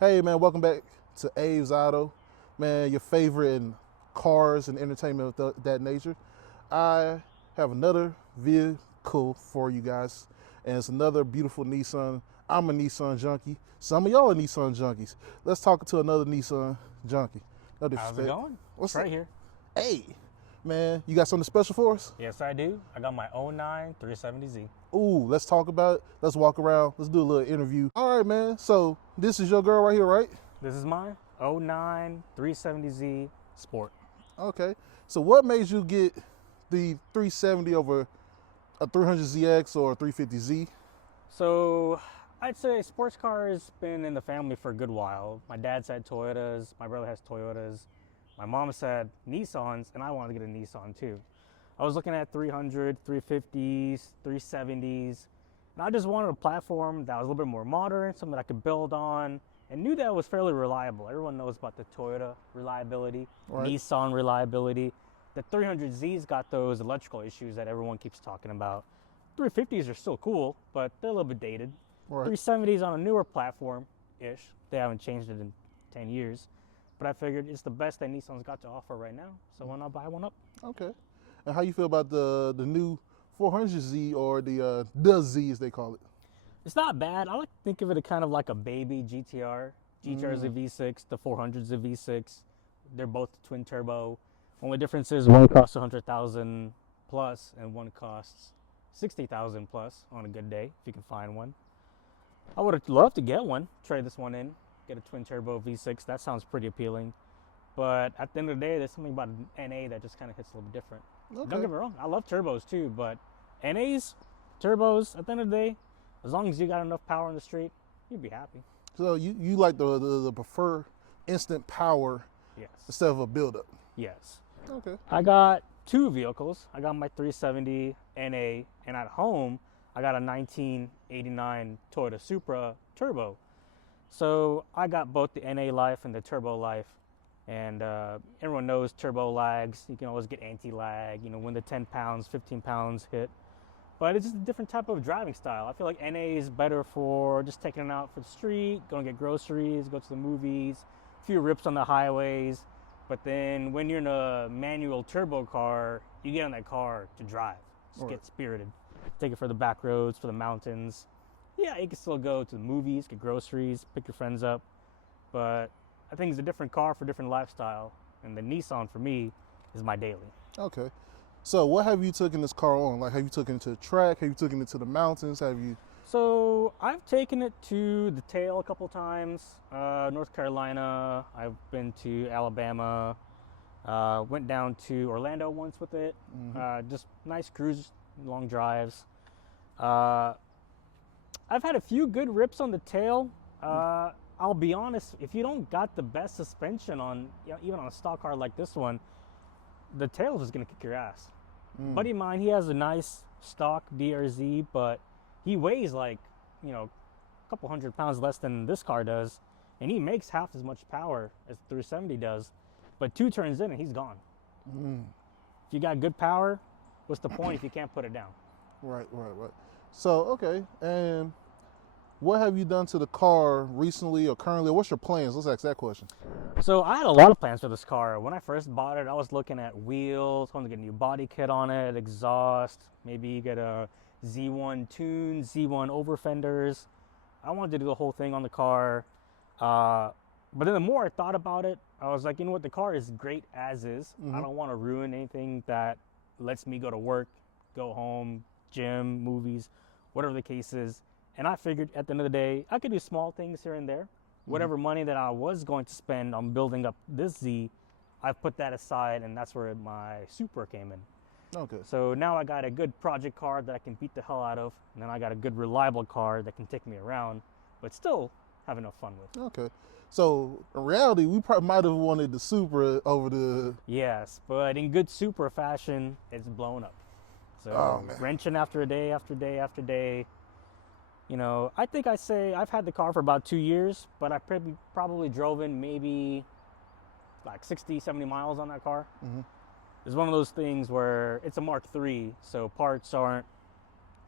Hey man, welcome back to Ave's Auto. Man, your favorite in cars and entertainment of that nature. I have another vehicle for you guys, and it's another beautiful Nissan. I'm a Nissan junkie. Some of y'all are Nissan junkies. Let's talk to another Nissan junkie. No How's disrespect. it going? What's Right up? here. Hey, man, you got something special for us? Yes, I do. I got my '09 370Z. Ooh, let's talk about it. Let's walk around. Let's do a little interview. All right, man. So this is your girl right here, right? This is my '09 370Z Sport. Okay. So what made you get the 370 over a 300ZX or a 350Z? So I'd say sports car has been in the family for a good while. My dad's had Toyotas. My brother has Toyotas. My mom had Nissans, and I wanted to get a Nissan too. I was looking at 300, 350s, 370s, and I just wanted a platform that was a little bit more modern, something that I could build on, and knew that it was fairly reliable. Everyone knows about the Toyota reliability, Right. Nissan reliability. The 300Z's got those electrical issues that everyone keeps talking about. 350s are still cool, but they're a little bit dated. Right. 370s on a newer platform-ish. They haven't changed it in 10 years. But I figured it's the best that Nissan's got to offer right now, so why not buy one up? Okay. And how you feel about the new 400Z or the Z as they call it? It's not bad. I like to think of it kind of like a baby GTR. GTR is a V6, the 400 is a V6. They're both twin turbo. Only difference is one costs 100,000 plus and one costs 60,000 plus on a good day, if you can find one. I would have loved to get one, trade this one in, get a twin turbo V6. That sounds pretty appealing. But at the end of the day, there's something about an NA that just kind of hits a little bit different. Okay. Don't get me wrong, I love turbos too, but NAs, turbos, at the end of the day, as long as you got enough power in the street, you'd be happy. So you like the prefer instant power Yes. instead of a buildup? Yes. Okay. I got two vehicles. I got my 370 NA, and at home, I got a 1989 Toyota Supra Turbo. So I got both the NA life and the Turbo life. And everyone knows turbo lags. You can always get anti-lag, when the 10 pounds, 15 pounds hit. But it's just a different type of driving style. I feel like NA is better for just taking it out for the street, going to get groceries, go to the movies, a few rips on the highways. But then when you're in a manual turbo car, you get on that car to drive. Just get spirited. Take it for the back roads, for the mountains. Yeah, you can still go to the movies, get groceries, pick your friends up. But I think it's a different car for different lifestyle. And the Nissan, for me, is my daily. Okay. So what have you taken this car on? Like, have you taken it to the track? Have you taken it to the mountains? Have you? So I've taken it to the tail a couple times. North Carolina. I've been to Alabama. Went down to Orlando once with it. Just nice cruise, long drives. I've had a few good rips on the tail. I'll be honest, if you don't got the best suspension on, even on a stock car like this one, the tail is just gonna kick your ass. Buddy of mine, he has a nice stock DRZ, but he weighs like, a couple 100 pounds less than this car does, and he makes half as much power as the 370 does, but 2 turns in and he's gone. If you got good power, what's the point if you can't put it down? Right. So, okay. And what have you done to the car recently or currently? What's your plans? Let's ask that question. So I had a lot of plans for this car. When I first bought it, I was looking at wheels, wanted to get a new body kit on it, exhaust, maybe get a Z1 tune, Z1 over fenders. I wanted to do the whole thing on the car. But then the more I thought about it, I was like, you know what, the car is great as is. I don't want to ruin anything that lets me go to work, go home, gym, movies, whatever the case is. And I figured at the end of the day, I could do small things here and there. Whatever money that I was going to spend on building up this Z, I've put that aside, and that's where my Supra came in. Okay. So now I got a good project car that I can beat the hell out of, and then I got a good reliable car that can take me around, but still have enough fun with. Okay. So in reality, we probably might have wanted the Supra over the. Yes, but in good Supra fashion, it's blown up. So wrenching after day after day after day. I think I've had the car for about 2 years, but I probably drove in maybe like 60, 70 miles on that car. It's one of those things where it's a Mark III, so parts aren't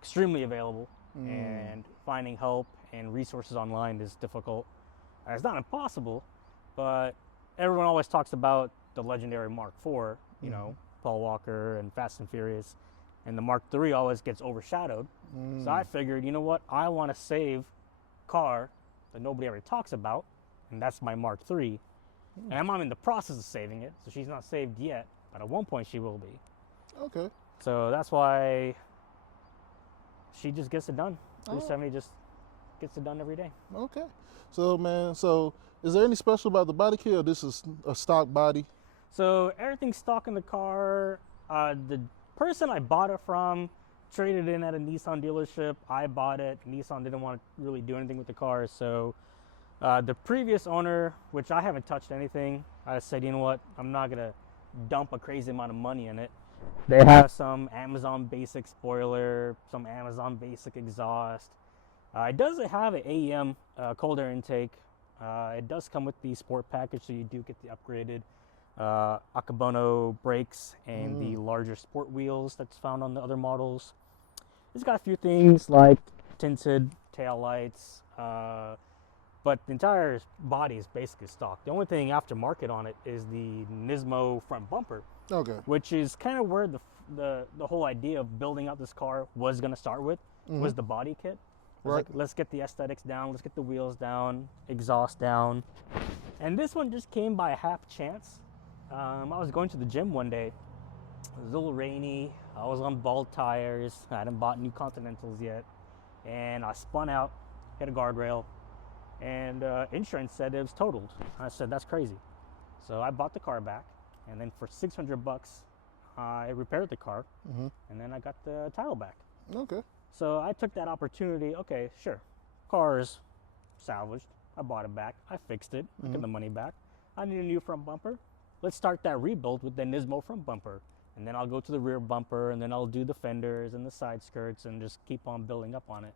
extremely available, and finding help and resources online is difficult. It's not impossible, but everyone always talks about the legendary Mark IV, you know, Paul Walker and Fast and Furious, and the Mark III always gets overshadowed. So I figured, you know what, I want to save car that nobody ever talks about, and that's my Mark III. And I'm in the process of saving it, so she's not saved yet, but at one point she will be. Okay. So that's why she just gets it done. 370 just gets it done every day. Okay. So, man, is there any special about the body kit, or this is a stock body? So everything's stock in the car. The person I bought it from traded in at a Nissan dealership. I bought it. Nissan didn't want to really do anything with the car. So the previous owner, which I haven't touched anything, I said, you know what, I'm not going to dump a crazy amount of money in it. They have some Amazon basic spoiler, some Amazon basic exhaust. It does have an AEM cold air intake. It does come with the sport package, so you do get the upgraded Akabono brakes and the larger sport wheels that's found on the other models. It's got a few things like tinted tail lights, but the entire body is basically stock. The only thing aftermarket on it is the Nismo front bumper. Okay. Which is kind of where the whole idea of building out this car was going to start with, was the body kit. Right. Like, let's get the aesthetics down, let's get the wheels down, exhaust down. And this one just came by a half chance. I was going to the gym one day. It was a little rainy. I was on bald tires. I hadn't bought new Continentals yet. And I spun out, hit a guardrail, and insurance said it was totaled. I said, that's crazy. So I bought the car back, and then for $600, I repaired the car, and then I got the title back. Okay. So I took that opportunity. Okay, sure, car is salvaged. I bought it back. I fixed it. I got the money back. I need a new front bumper. Let's start that rebuild with the Nismo front bumper. And then I'll go to the rear bumper, and then I'll do the fenders and the side skirts and just keep on building up on it.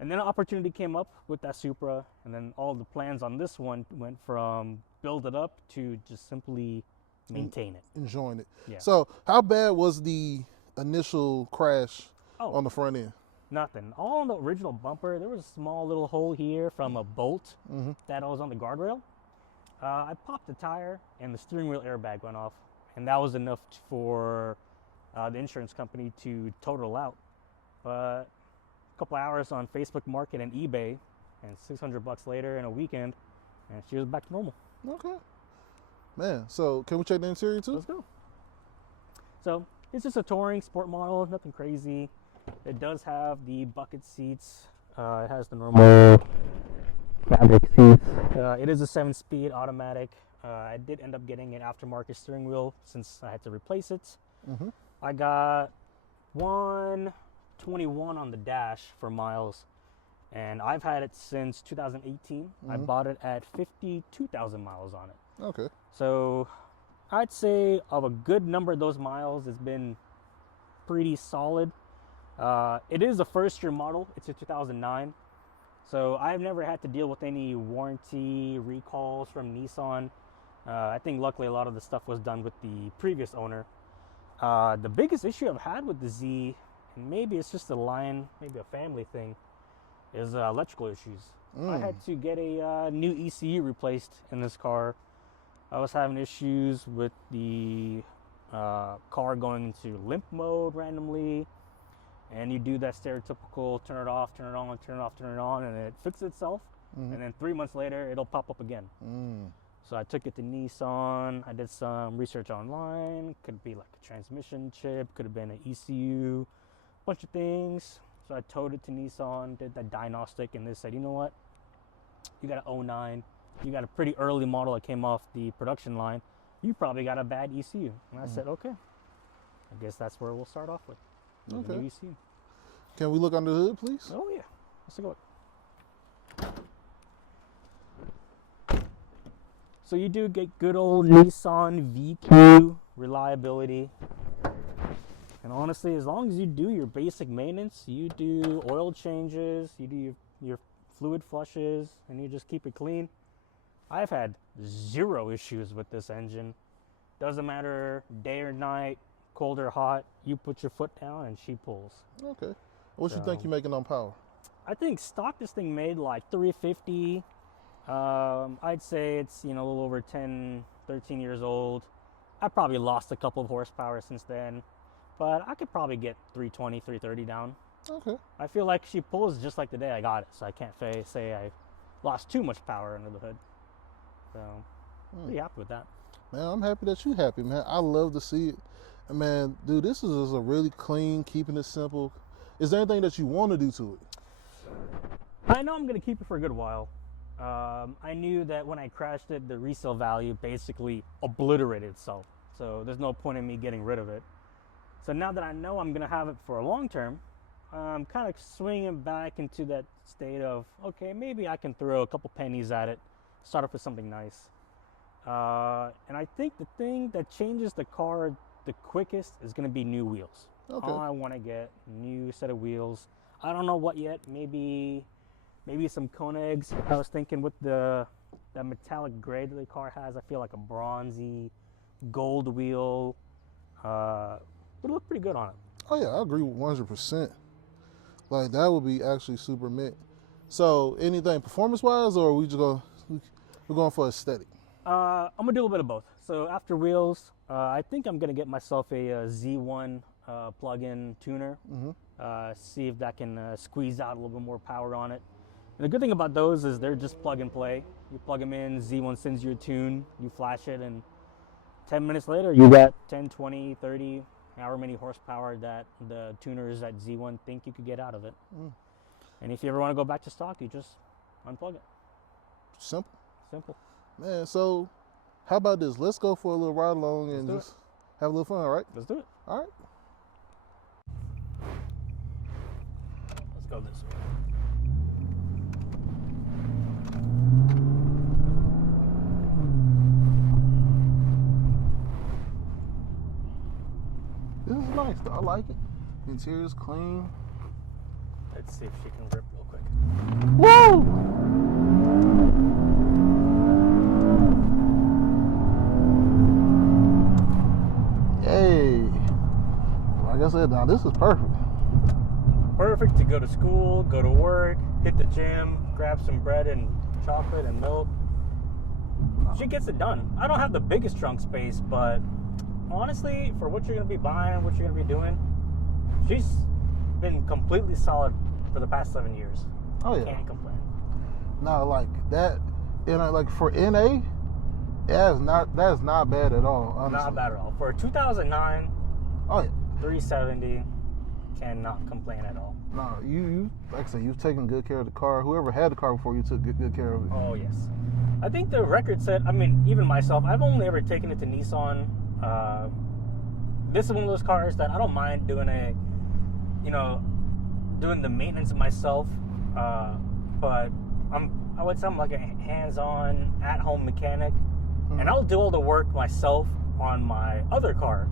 And then an opportunity came up with that Supra, and then all the plans on this one went from build it up to just simply maintain it. Enjoying it. Yeah. So how bad was the initial crash on the front end? Nothing. All on the original bumper, there was a small little hole here from a bolt that was on the guardrail. I popped the tire, and the steering wheel airbag went off, and that was enough for the insurance company to total out. But a couple hours on Facebook Market and eBay, and $600 later in a weekend, and she was back to normal. Okay. Man, so can we check the interior too? Let's go. So it's just a touring sport model, nothing crazy. It does have the bucket seats. It has the normal fabric seats. It is a 7-speed automatic. I did end up getting an aftermarket steering wheel since I had to replace it. I got 121 on the dash for miles, and I've had it since 2018. I bought it at 52,000 miles on it. Okay. So I'd say of a good number of those miles, it's been pretty solid. It is a first-year model. It's a 2009. So I've never had to deal with any warranty recalls from Nissan. I think luckily a lot of the stuff was done with the previous owner. The biggest issue I've had with the Z, and maybe it's just a line, maybe a family thing, is electrical issues. I had to get a new ECU replaced in this car. I was having issues with the car going into limp mode randomly, and you do that stereotypical turn it off, turn it on, turn it off, turn it on, and it fixes itself, and then 3 months later it'll pop up again. So I took it to Nissan. I did some research online. Could be like a transmission chip, could have been an ECU, bunch of things. So I towed it to Nissan, did that diagnostic, and they said, you know what, you got an 09, you got a pretty early model that came off the production line, you probably got a bad ECU. And I said, okay, I guess that's where we'll start off with. The new ECU. Can we look under the hood, please? Oh yeah, let's take a look. So you do get good old Nissan VQ reliability. And honestly, as long as you do your basic maintenance, you do oil changes, you do your fluid flushes, and you just keep it clean, I've had zero issues with this engine. Doesn't matter day or night, cold or hot, you put your foot down and she pulls. Okay. What you think you're making on power? I think stock this thing made like 350. I'd say it's, a little over 10, 13 years old. I probably lost a couple of horsepower since then, but I could probably get 320, 330 down. Okay. I feel like she pulls just like the day I got it, so I can't say I lost too much power under the hood. So, pretty happy with that. Man, I'm happy that you happy, man. I love to see it. And man, dude, this is just a really clean, keeping it simple. Is there anything that you want to do to it? I know I'm going to keep it for a good while. I knew that when I crashed it, the resale value basically obliterated itself. So there's no point in me getting rid of it. So now that I know I'm going to have it for a long term, I'm kind of swinging back into that state of, okay, maybe I can throw a couple pennies at it, start off with something nice. And I think the thing that changes the car the quickest is going to be new wheels. Okay. I want to get new set of wheels. I don't know what yet. Maybe some Koenigs. I was thinking with the metallic gray that the car has, I feel like a bronzy gold wheel would look pretty good on it. Oh yeah, I agree with 100%. Like that would be actually super mint. So anything performance wise, or we're going for aesthetic? I'm gonna do a little bit of both. So after wheels, I think I'm gonna get myself a Z1 plug-in tuner. See if that can squeeze out a little bit more power on it. And the good thing about those is they're just plug and play. You plug them in, Z1 sends you a tune, you flash it, and 10 minutes later you got 10, 20, 30, however many horsepower that the tuners at Z1 think you could get out of it. And if you ever want to go back to stock, you just unplug it. Simple. Man, so how about this? Let's go for a little ride along and just have a little fun, all right? Let's do it. All right. Let's go this way. This is nice, though. I like it. Interior's clean. Let's see if she can rip real quick. Woo! Hey. Like I said, now this is perfect. Perfect to go to school, go to work, hit the gym, grab some bread and chocolate and milk. She gets it done. I don't have the biggest trunk space, but honestly, for what you're going to be buying, what you're going to be doing, she's been completely solid for the past 7 years. Oh yeah. Can't complain. Now, like that, like for NA, that's not bad at all. Honestly. Not bad at all. For a 2009, oh yeah, 370, cannot complain at all. No, you like I said, you've taken good care of the car. Whoever had the car before you took good care of it. Oh yes. I think the record said, I mean, even myself, I've only ever taken it to Nissan. This is one of those cars that I don't mind doing doing the maintenance myself. But I would say I'm like a hands-on, at-home mechanic, and I'll do all the work myself on my other car.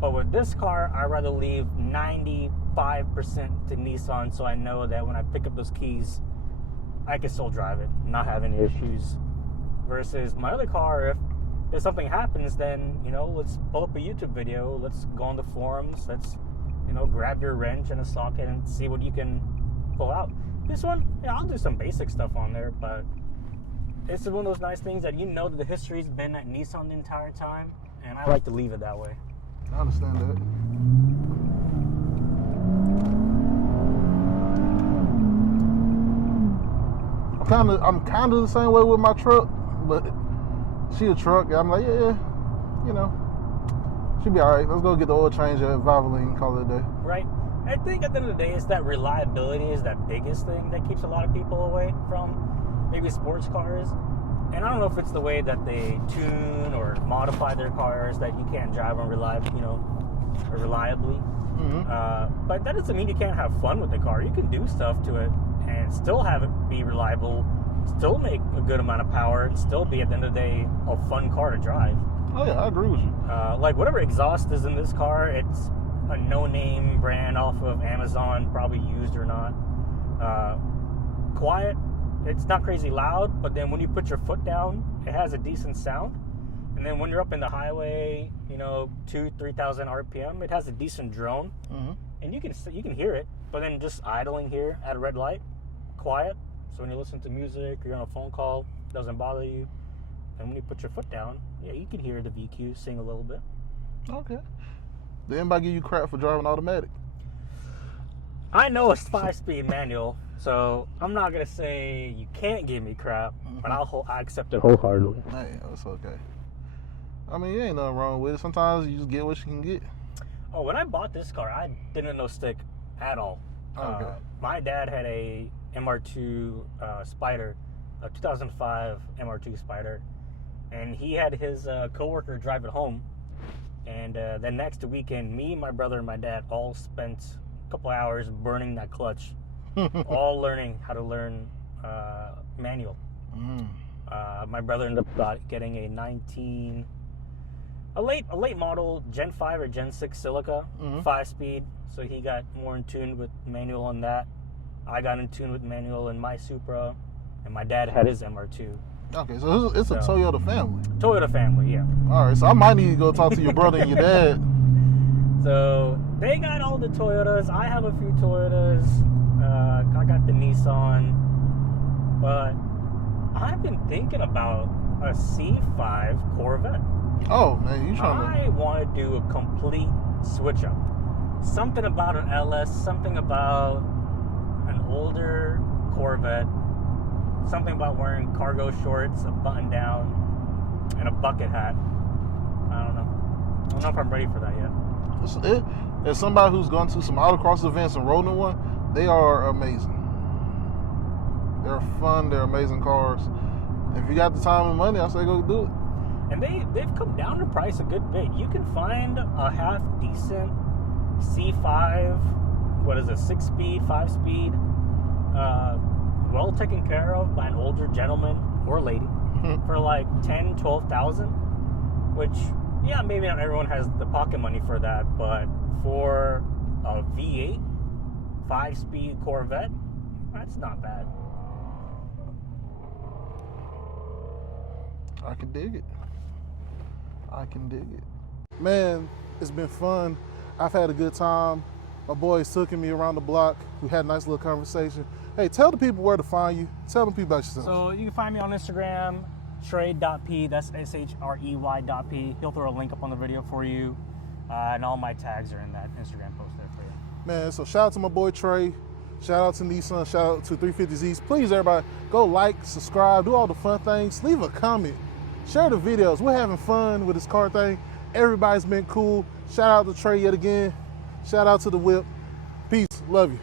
But with this car, I'd rather leave 95% to Nissan, so I know that when I pick up those keys, I can still drive it, not have any issues. Versus my other car, if something happens, then, let's pull up a YouTube video, let's go on the forums, let's, grab your wrench and a socket and see what you can pull out. This one, I'll do some basic stuff on there, but it's one of those nice things that that the history's been at Nissan the entire time, and I like to leave it that way. I understand that. I'm kind of the same way with my truck, but she a truck. I'm like, yeah, she'll be all right. Let's go get the oil change at Valvoline, call it a day. Right. I think at the end of the day, it's that reliability is that biggest thing that keeps a lot of people away from maybe sports cars. And I don't know if it's the way that they tune or modify their cars that you can't drive them reliably. But that doesn't mean you can't have fun with the car. You can do stuff to it and still have it be reliable, still make a good amount of power, and still be, at the end of the day, a fun car to drive. Oh yeah, I agree with you. Like whatever exhaust is in this car, it's a no-name brand off of Amazon, probably used or not. Quiet. It's not crazy loud, but then when you put your foot down, it has a decent sound. And then when you're up in the highway, 2,000-3,000 RPM, it has a decent drone. And you can hear it. But then just idling here at a red light, quiet. So when you listen to music or you're on a phone call, doesn't bother you. And when you put your foot down, yeah, you can hear the VQ sing a little bit. Okay. Did anybody give you crap for driving automatic? I know it's 5-speed manual, so I'm not gonna say you can't give me crap, but I accept it wholeheartedly. Hey, that's okay. I mean, ain't nothing wrong with it. Sometimes you just get what you can get. Oh, when I bought this car, I didn't know stick at all. Okay. My dad had a MR2 Spider, a 2005 MR2 Spider, and he had his coworker drive it home. And the next weekend, me, my brother, and my dad all spent a couple hours burning that clutch, all learning how to learn manual. My brother ended up getting a late model Gen 5 or Gen 6 Silica, 5-speed. So he got more in tune with manual on that. I got in tune with manual in my Supra, and my dad had his MR2. Okay, so it's a Toyota family. Toyota family, yeah. All right, so I might need to go talk to your brother and your dad. So they got all the Toyotas. I have a few Toyotas. I got the Nissan, but I've been thinking about a C5 Corvette. Oh man, you trying to? I want to do a complete switch up. Something about an LS, something about an older Corvette, something about wearing cargo shorts, a button down, and a bucket hat. I don't know. I don't know if I'm ready for that yet. As somebody who's gone to some autocross events and rode in one, they are amazing. They're fun. They're amazing cars. If you got the time and money, I say go do it. And they've come down in price a good bit. You can find a half decent C5, 6-speed, 5-speed, well taken care of by an older gentleman or lady for like 10, 12,000, which, yeah, maybe not everyone has the pocket money for that, but for a V8 5-speed Corvette, that's not bad. I can dig it. I can dig it. Man, it's been fun. I've had a good time. My boy's taking me around the block. We had a nice little conversation. Hey, tell the people where to find you. Tell them people about yourself. So you can find me on Instagram, Shrey.P. That's Shrey.P. He'll throw a link up on the video for you. And all my tags are in that Instagram post there for you. Man, so shout out to my boy Trey. Shout out to Nissan. Shout out to 350Zs. Please, everybody, go like, subscribe, do all the fun things. Leave a comment. Share the videos. We're having fun with this car thing. Everybody's been cool. Shout out to Trey yet again. Shout out to the whip. Peace. Love you.